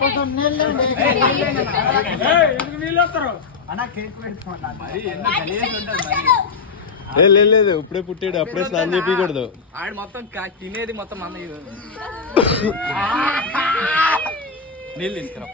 కొంచెం నీళ్ళు లేదు ఇప్పుడే పుట్టాడు, అప్పుడే స్నానం చేయకూడదు. ఆడు మొత్తం తినేది మొత్తం అన్న నీళ్ళు తీసుకురా.